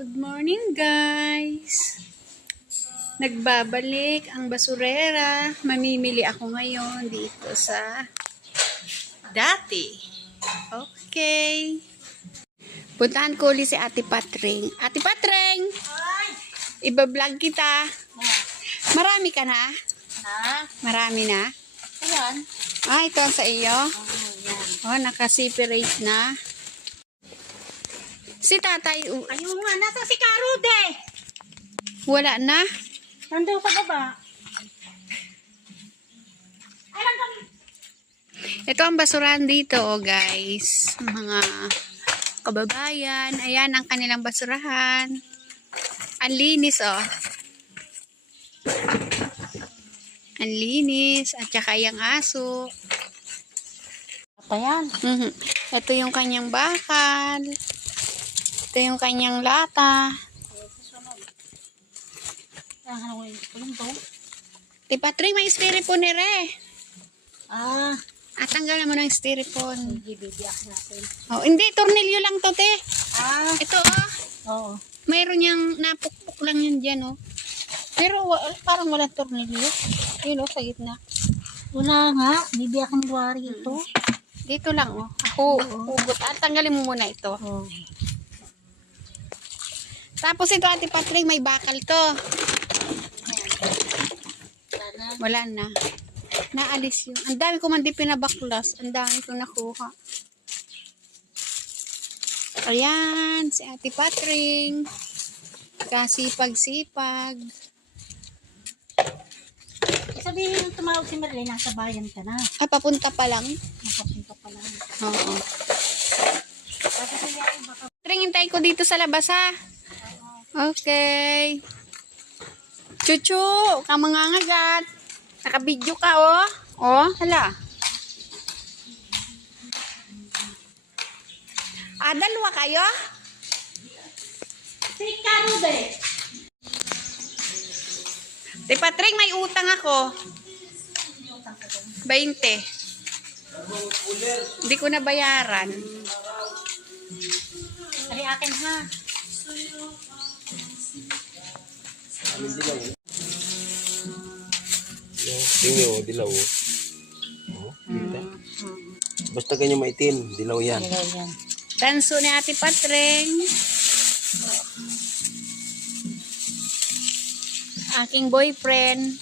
Good morning, guys. Nagbabalik ang basurera. Mamimili ako ngayon dito sa Dati. Okay. Puntahan ko ulit si Ate Patring. Ate Patring! Iba-vlog kita. Marami ka na? Ha? Marami na? Ayan. Ito ang sa iyo? Yan. Naka-separate na. Si tatay, Ayun nga, nasa si Karude. wala na? Nandun sa baba. Ayan kami. Ito ang basurahan dito, guys. Mga kababayan. Ayan ang kanilang basurahan. Ang linis, Ang linis. At saka yung aso. Apa yan? Ito yung kanyang bakal. Ito yung kanyang lata. Ano yung to? Di Patrick, may styrofoam ni Re. At tanggalan mo ng styrofoam. Sige, bibiyak natin. Hindi, tornilyo lang to, te. Ito, Oo. mayroon yung napukpuk lang yun dyan, Pero parang walang tornilyo. Yun, sa gitna. Wala nga, bibiyak ng luwari ito. Dito lang, hugot. At tanggalin mo muna ito. Oo. Tapos ito, Ate Patrick, may bakal to. Wala na. Naalis yun. Ang dami ko man di pinabaklas. Ang dami ko nakuha. Ayan, si Ate Patrick. Kasipag-sipag. Sabihin yung tumawag si Merle, nasa bayan ka na. Ay, papunta pa lang. Napapunta pa lang. Oo. Tapos niya yung baka... Hintay ko dito sa labas, ha? Okay. Chuchu, ka mangangagat. Naka-video ka, hala. Dalawa kayo? Si Karude! Di Patrick, may utang ako. 20. Hindi ko na bayaran. Ay, akin ha. Tingyo, dilaw. Kita. Basta ganyan maitim, dilaw yan. Dilaw yan. Tanso ni Ate Patrick. Aking boyfriend.